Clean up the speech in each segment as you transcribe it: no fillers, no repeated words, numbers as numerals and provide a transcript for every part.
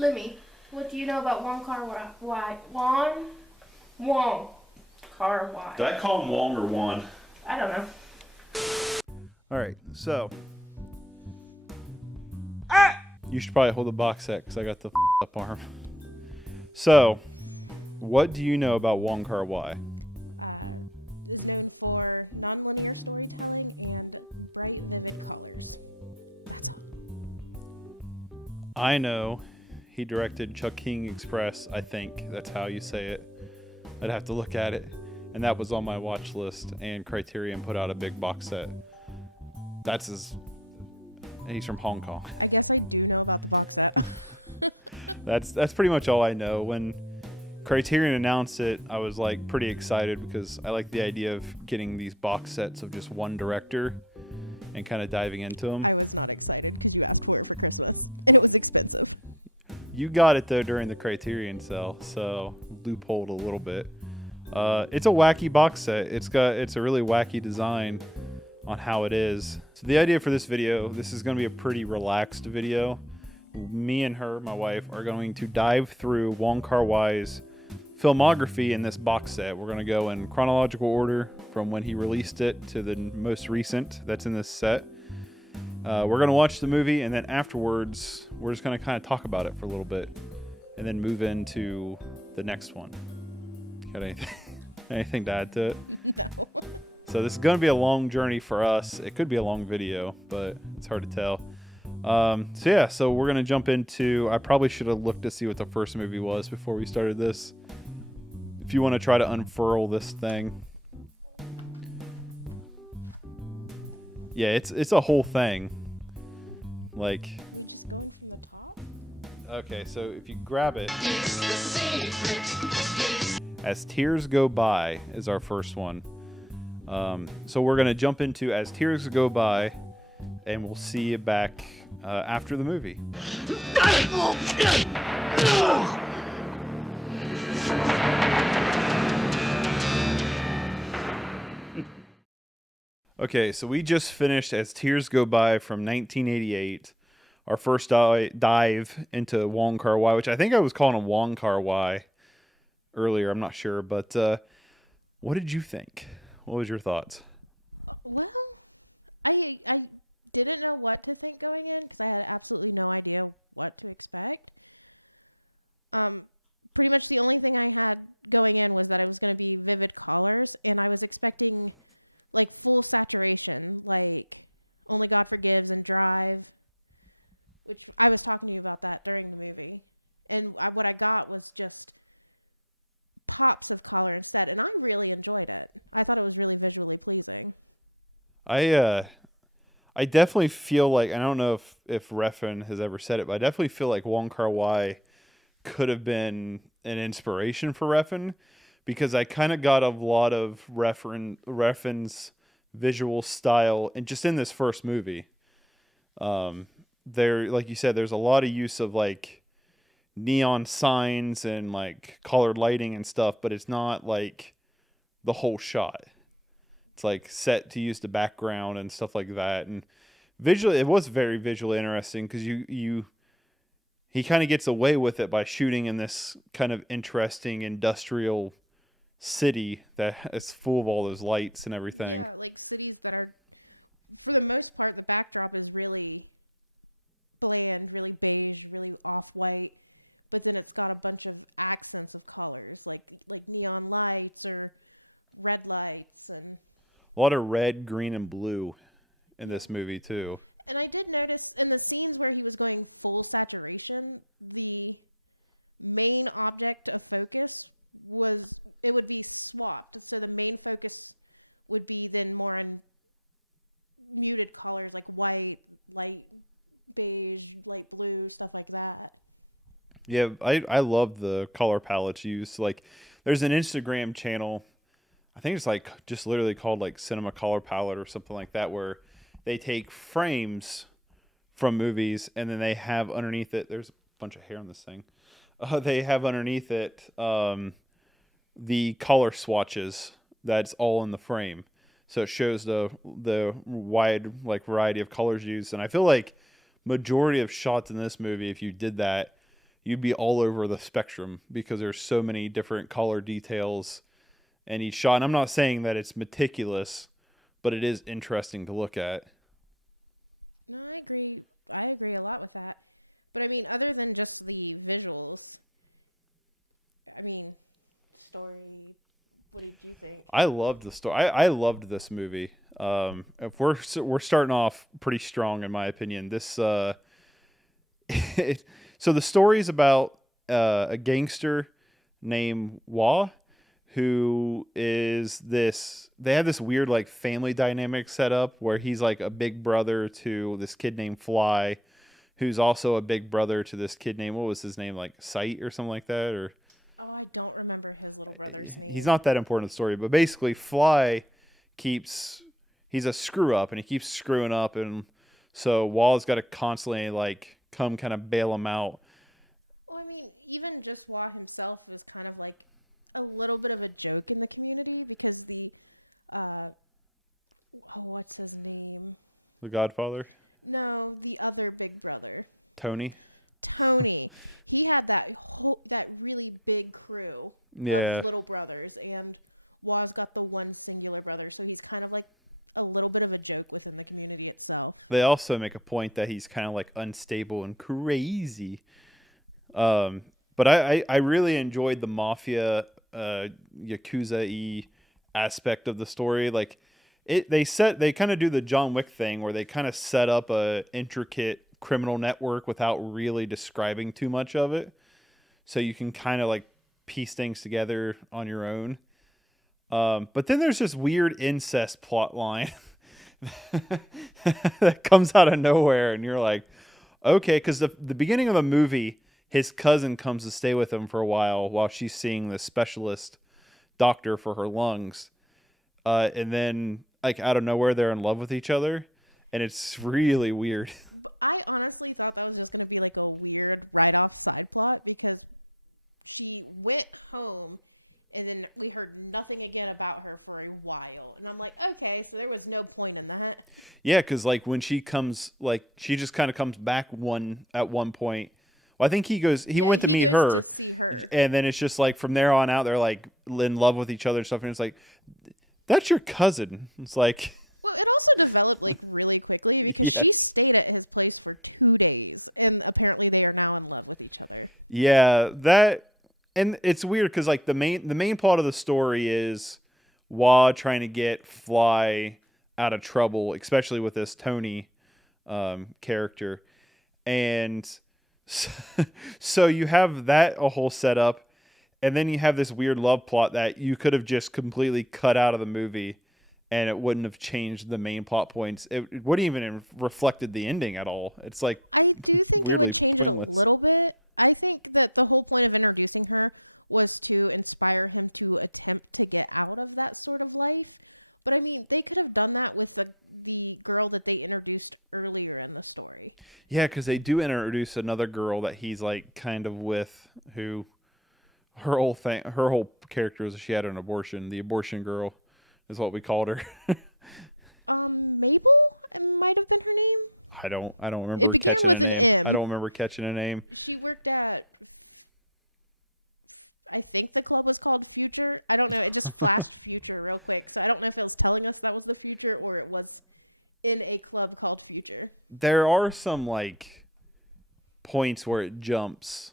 Lemmy, what do you know about Wong Kar-Wai? Wong Kar-Wai. Did I call him Wong or Juan? I don't know. All right, so you should probably hold the box set because I got the up arm. So, what do you know about Wong Kar-Wai? I know he directed Chungking Express. I think that's how you say it. I'd have to look at it. And that was on my watch list. And Criterion put out a big box set. That's his. And he's from Hong Kong. That's pretty much all I know. When Criterion announced it, I was like pretty excited because I like the idea of getting these box sets of just one director and kind of diving into them. You got it though during the Criterion sale, so loopholed a little bit. It's a wacky box set. It's a really wacky design on how it is. So the idea for this video, this is going to be a pretty relaxed video. Me and her, my wife, are going to dive through Wong Kar-Wai's filmography in this box set. We're going to go in chronological order from when he released it to the most recent that's in this set. We're going to watch the movie, and then afterwards, we're just going to kind of talk about it for a little bit, and then move into the next one. Got anything to add to it? So this is going to be a long journey for us. It could be a long video, but it's hard to tell. So we're going to jump into... I probably should have looked to see what the first movie was before we started this. If you want to try to unfurl this thing... Yeah, it's a whole thing. Like, okay, so if you grab it, As Tears Go By is our first one. So we're gonna jump into As Tears Go By, and we'll see you back after the movie. Okay, so we just finished As Tears Go By from 1988. Our first dive into Wong Kar-Wai, which I think I was calling him Wong Kar-Wai earlier. I'm not sure, but what did you think? What was your thoughts? I didn't know what to think going in. I had absolutely no idea what to expect. Pretty much the only thing I got going in was that it was going to be vivid colors, and I was expecting like full saturation, like Only God Forgives and Drive, which I was talking about that during the movie, and what I got was just pops of color set, and I really enjoyed it. I thought it was really visually pleasing. I definitely feel like, I don't know if Refn has ever said it, but I definitely feel like Wong Kar-Wai could have been an inspiration for Refn, because I kind of got a lot of Refn's visual style, and just in this first movie, there, like you said, there's a lot of use of like neon signs and like colored lighting and stuff, but it's not like the whole shot. It's like set to use the background and stuff like that, and visually, it was very visually interesting because he kind of gets away with it by shooting in this kind of interesting industrial city that is full of all those lights and everything. Yeah, like cities where, for the most part, the background was really bland, really beige, really off-white, but then it's got a bunch of accents of colors, like neon lights or red lights, and A lot of red, green, and blue in this movie too. I did notice in the scenes where he was going full saturation, the main object of focus was, it would be swapped. So the main focus would be then on muted colors like white, light beige, light blue, stuff like that. Yeah, I love the color palettes used. Like, there's an Instagram channel, I think it's like just literally called like Cinema Color Palette or something like that, where they take frames from movies and then they have underneath it, there's a bunch of hair on this thing. They have underneath it the color swatches that's all in the frame. So it shows the wide like variety of colors used. And I feel like majority of shots in this movie, if you did that, you'd be all over the spectrum because there's so many different color details in each shot. And I'm not saying that it's meticulous, but it is interesting to look at. No, I agree a lot with that. But I mean, other than just the visuals, I mean, story, what did you think? I loved the story. I loved this movie. If we're starting off pretty strong in my opinion. This so the story is about a gangster named Wah, who is this. They have this weird like family dynamic set up where he's like a big brother to this kid named Fly, who's also a big brother to this kid named, what was his name, like Sight or something like that, or Oh, I don't remember his little brother's name. he's not that important in the story. But basically, Fly keeps he's a screw up and he keeps screwing up, and so Wall's got to constantly like come kind of bail him out. Well, I mean, even just Law himself was kind of like a little bit of a joke in the community because what's his name? The Godfather, No, the other big brother, Tony. Tony. He had that really big crew Yeah, of little brothers, and Law's got the one singular brother, so he's kind of like a little bit of a joke within the community itself. they also make a point that he's kind of like unstable and crazy. Um, but I really enjoyed the mafia, yakuza-y aspect of the story. Like they kind of do the John Wick thing where they kind of set up a intricate criminal network without really describing too much of it, so you can kind of like piece things together on your own. But then there's this weird incest plot line that comes out of nowhere, and you're like, okay, because the beginning of the movie, his cousin comes to stay with him for a while she's seeing the specialist doctor for her lungs, and then like out of nowhere they're in love with each other, and it's really weird. I honestly thought that was going to be like a weird write-off side plot because she went home and then we heard nothing again about her for a while. And I'm like, okay, so there was no point in that. Yeah, because like when she comes, like she just kind of comes back at one point. Well, I think he went to meet her, and then it's just like from there on out they're like in love with each other and stuff, and it's like, that's your cousin. It's like, Well, it also developed like really quickly because yes. he stayed at his place for 2 days, and apparently they are now in love with each other. Yeah, that, and it's weird because like the main plot of the story is Wah trying to get Fly out of trouble, especially with this Tony character, and so, so you have that a whole setup, and then you have this weird love plot that you could have just completely cut out of the movie, and it wouldn't have changed the main plot points. It wouldn't even have reflected the ending at all. It's like I do think weirdly it changed pointless. a little bit. I think that the whole point of introducing her was to inspire him to attempt to get out of that sort of life. But I mean, they could have done that with the girl that they introduced earlier in the story. Yeah, because they do introduce another girl that he's like kind of with, who her whole character is she had an abortion. The abortion girl is what we called her. Mabel might have been her name. I don't remember catching a name. I don't remember catching a name. She worked at, I think the club was called Future. I don't know. It just flashed Future real quick. So I don't know if it was telling us that was the future or it was in a club called Future. There are some like points where it jumps.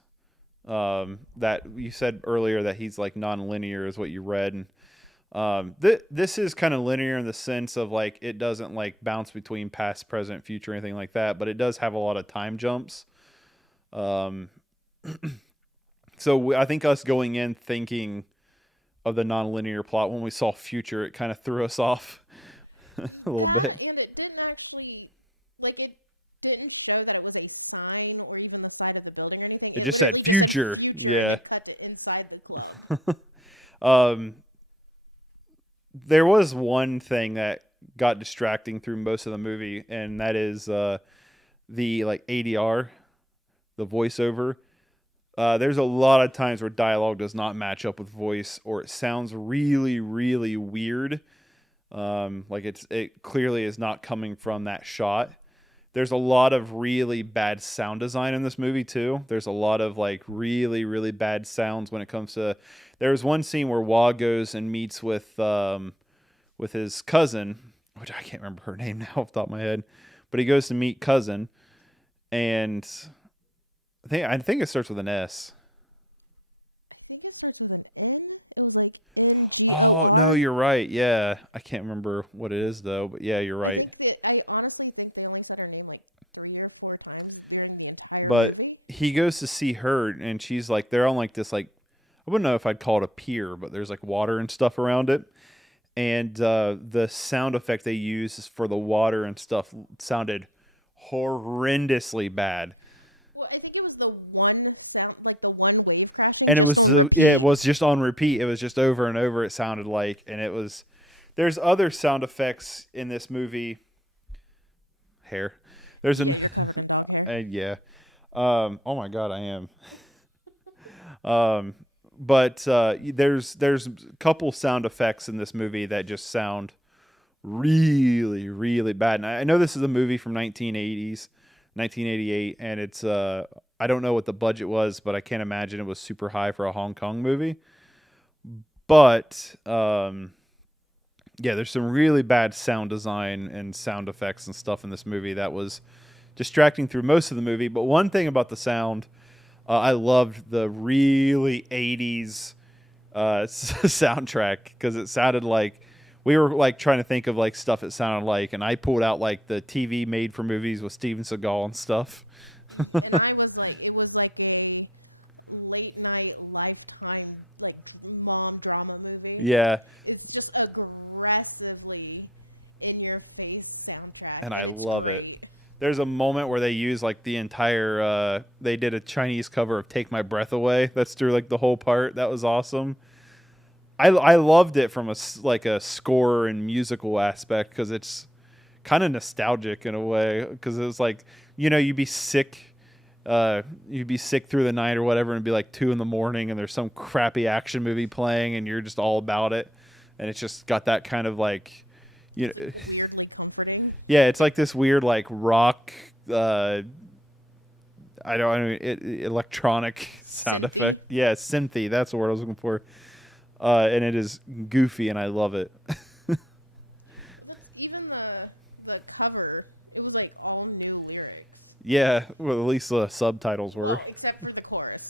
That you said earlier that he's like non-linear is what you read, and this is kind of linear in the sense of like it doesn't like bounce between past, present, future, anything like that, but it does have a lot of time jumps. So I think us going in thinking of the non-linear plot, when we saw future, it kind of threw us off a little bit. And it didn't actually, like, it didn't show that it was a sign or even the side of the building or anything. It just said future. Yeah. Cut it inside the club. There was one thing that got distracting through most of the movie, and that is the like ADR, the voiceover. There's a lot of times where dialogue does not match up with voice, or it sounds really, really weird. Like it clearly is not coming from that shot, There's a lot of really bad sound design in this movie too. There's a lot of like really really bad sounds when it comes to. There's one scene where Wah goes and meets with his cousin, which I can't remember her name now off the top of my head, but he goes to meet cousin, and I think it starts with an S. Oh no, you're right. Yeah, I can't remember what it is though, but yeah, you're right. I honestly think they only said her name like 3 or 4 times during the entire But movie. he goes to see her, and she's like, they're on like this like, I wouldn't know if I'd call it a pier, but there's like water and stuff around it, and the sound effect they use for the water and stuff sounded horrendously bad. Well, I think it was the one sound, like the one wave track that And was just on yeah, repeat. it was just on repeat. It was just over and over. It sounded like, and it was. There's other sound effects in this movie. Hair. There's an. Yeah. Oh my god, I am. Um, but there's a couple sound effects in this movie that just sound really really bad. And I know this is a movie from 1980s, 1988, and it's I don't know what the budget was, but I can't imagine it was super high for a Hong Kong movie. But yeah, there's some really bad sound design and sound effects and stuff in this movie that was distracting through most of the movie. But one thing about the sound, I loved the really 80s soundtrack because it sounded like we were like trying to think of like stuff it sounded like, and I pulled out like the TV made for movies with Steven Seagal and stuff. And I was like, it was like a late night lifetime like mom drama movie. Yeah, It's just aggressively in your face soundtrack. and I And it's love it. great. There's a moment where they use like the entire they did a Chinese cover of Take My Breath Away. That's through like the whole part. That was awesome. I loved it from like a score and musical aspect because it's kind of nostalgic in a way because it was like, you'd be sick through the night or whatever, and it'd be like 2 in the morning, and there's some crappy action movie playing, and you're just all about it, and it's just got that kind of like, you know, Weirdly comforting. yeah, it's like this weird like rock, electronic sound effect. Yeah, synthy. That's the word I was looking for. And it is goofy, and I love it. Even the cover, it was like all new lyrics. Yeah, well, at least the subtitles were. Well, except for the chorus.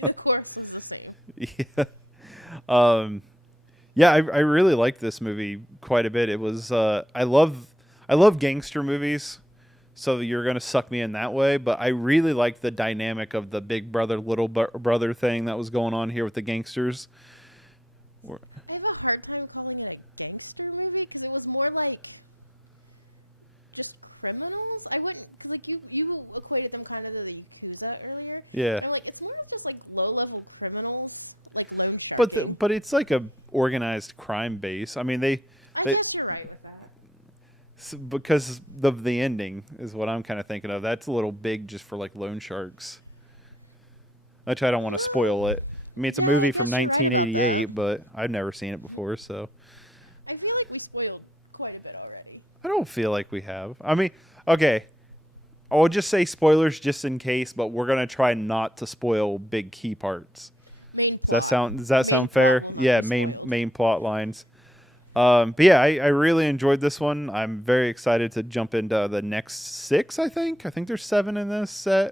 The chorus is the same. Yeah. Um, yeah, I really like this movie quite a bit. It was I love gangster movies, so you're gonna suck me in that way. But I really like the dynamic of the big brother little brother thing that was going on here with the gangsters. Or- I have a hard time calling it a gangster movie because it was more like just criminals. I wouldn't like you equated them kind of to the Yakuza earlier. Yeah, And like it's more of just like low level criminals, like low but stress. but it's like a organized crime base. I mean I they guess you're right with that. because of the ending is what I'm kind of thinking of. That's a little big just for like loan sharks. Which I don't want to spoil it. I mean, it's a movie from 1988, but I've never seen it before, so I feel like we spoiled quite a bit already. I don't feel like we have. I mean, okay, I'll just say spoilers just in case, but we're gonna try not to spoil big key parts. Main Does that sound fair? Yeah, main plot lines. But yeah, I really enjoyed this one. I'm very excited to jump into the next 6. I think there's 7 in this set. I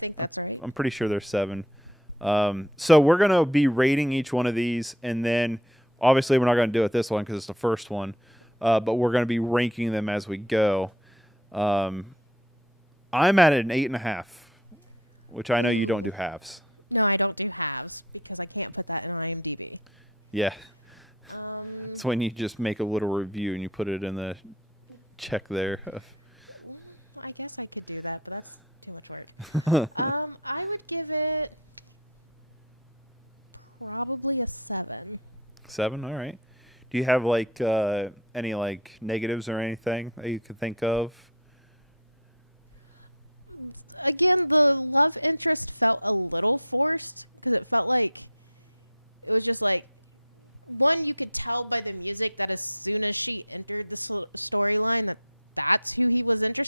think I'm, that's fine. I'm pretty sure there's 7. So we're gonna be rating each one of these, and then obviously we're not gonna do it this one because it's the first one, but we're gonna be ranking them as we go. Um, I'm at an 8.5, which I know you don't do halves. No, I don't do halves because I can't put that in IMDb. Yeah, Um, it's when you just make a little review and you put it in the check there. I guess I could do that, but that's too much work. I would give it probably a 7. 7. All right. Do you have like any like negatives or anything that you could think of? Again, the love interest felt a little forced. It felt like it was just like one you could tell by the music that as soon as she entered the storyline, that's who he was into.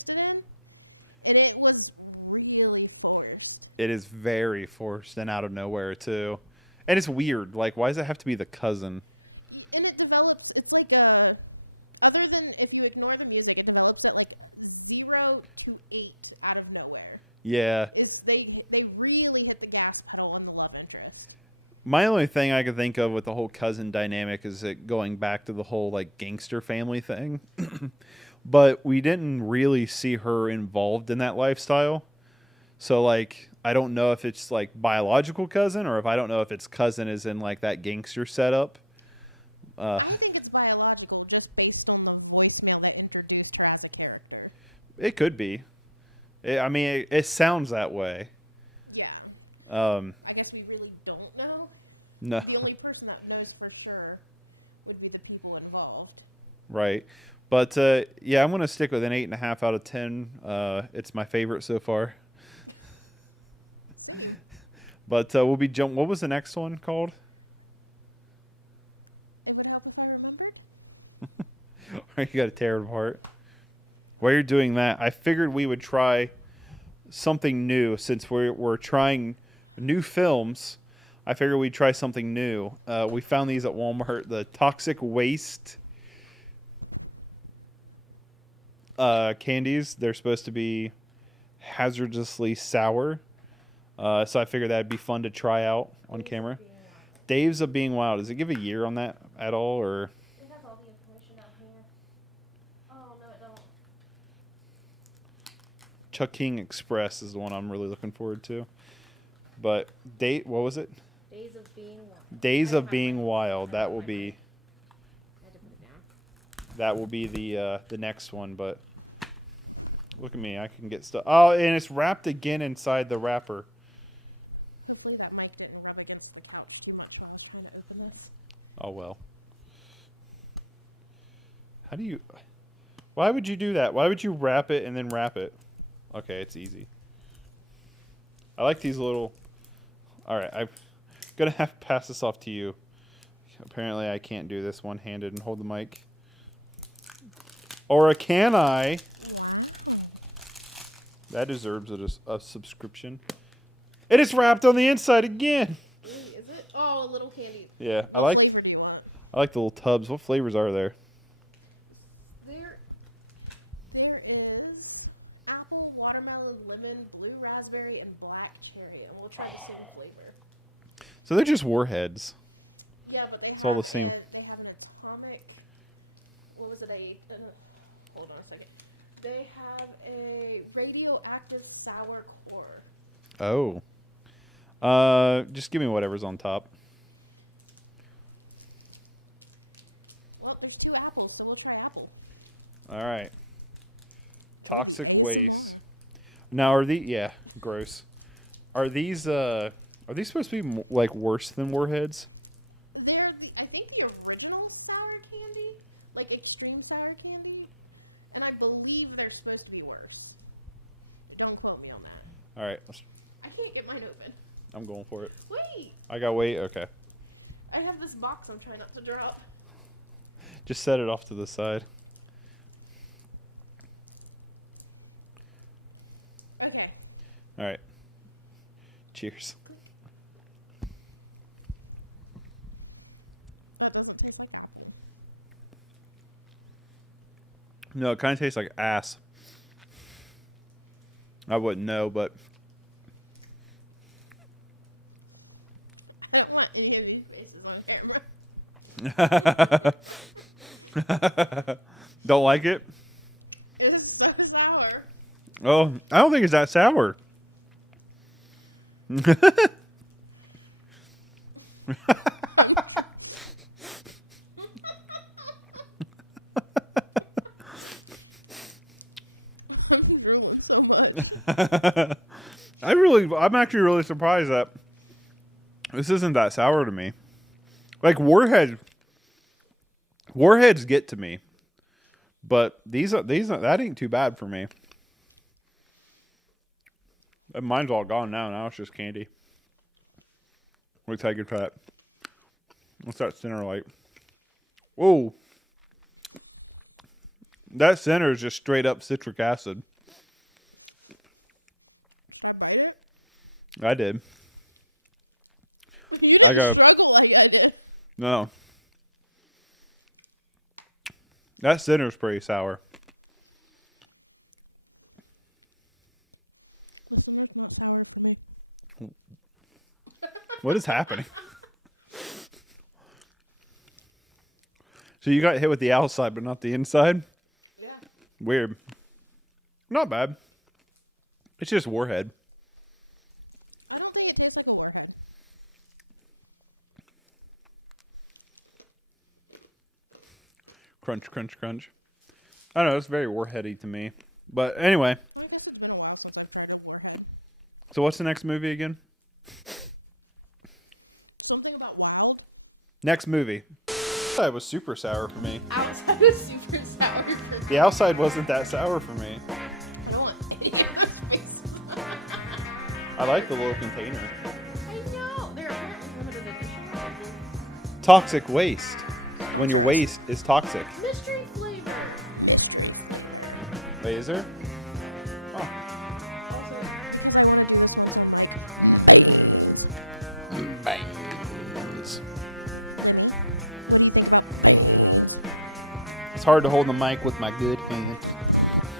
It is very forced and out of nowhere too, and it's weird. Like, why does it have to be the cousin? And it develops. It's like a. Other than if you ignore the music, it develops at like 0 to 8 out of nowhere. Yeah. They really hit the gas pedal on the love interest. My only thing I could think of with the whole cousin dynamic is it going back to the whole like gangster family thing. But we didn't really see her involved in that lifestyle. So like I don't know if it's like biological cousin or if I don't know if it's cousin is in like that gangster setup. I think it's biological just based on the voicemail that introduced her as a character. It could be. I mean, it sounds that way. Yeah. I guess we really don't know. No. The only person that knows for sure would be the people involved. Right. But yeah, I'm gonna stick with an 8.5 out of 10. It's my favorite so far. But we'll be What was the next one called? It would help if I remember. You got to tear it apart. While you're doing that, I figured we would try something new since we're trying new films. I figured we'd try something new. We found these at Walmart. The toxic waste candies. They're supposed to be hazardously sour. So I figured that'd be fun to try out on camera. Days of Being Wild. Does it give a year on that at all, or? It has all the information out here. Oh no, it don't. Chucking Express is the one I'm really looking forward to. But what was it? Days of Being Wild. Days of Being Wild. That will be. I had to put it down. That will be the next one. But look at me, I can get stuff. Oh, and it's wrapped again inside the wrapper. Hopefully that mic didn't rub against the couch too much when I was trying to open this. Oh well. How do you? Why would you do that? Why would you wrap it and then wrap it? Okay, it's easy. I like these little. All right, I'm gonna have to pass this off to you. Apparently, I can't do this one-handed and hold the mic. Or can I? Yeah. That deserves a subscription. It is wrapped on the inside again. Really, is it? Oh, a little candy. Yeah, I What like. flavor do you want? I like the little tubs. What flavors are there? There is apple, watermelon, lemon, blue raspberry, and black cherry, and we'll try the same flavor. So they're just warheads. Yeah, but they It's all the same. They have an atomic. What was it? Hold on a second. They have a radioactive sour core. Oh. Just give me whatever's on top. Well, there's 2 apples, so we'll try apple. All right. Toxic waste. Now, yeah, gross. Are these supposed to be like worse than warheads? They were, I think, the original sour candy, like extreme sour candy, and I believe they're supposed to be worse. Don't quote me on that. All right. I can't get mine open. I'm going for it. Wait! I got weight. Okay. I have this box I'm trying not to drop. Just set it off to the side. Okay. All right. Cheers. No, it kind of tastes like ass. I wouldn't know, but I don't want any of these faces on camera. don't like it? It's so sour. Oh, I don't think it's that sour. I'm actually really surprised that this isn't that sour to me. Like warheads get to me, but that ain't too bad for me. And mine's all gone now. Now it's just candy. Let me take a try. What's that center like? Whoa. That center is just straight up citric acid. I did. You I go. drinking like I did. No. That center's pretty sour. What is happening? So you got hit with the outside, but not the inside? Yeah. Weird. Not bad. It's just Warhead. I don't think it tastes like a warhead. Crunch, crunch, crunch. I don't know. It's very Warheady to me. But anyway. I think it's been a while since I've tried a warhead. So what's the next movie again? Something about wild. Next movie. That was super sour for me. Outside is super sour for me. The outside wasn't that sour for me. I don't want any of your face. I like the little container. I know. They're apparently limited edition. Toxic waste. When your waste is toxic. Mystery flavor. Wait, is there? Oh. Bangs. It's hard to hold the mic with my good hands.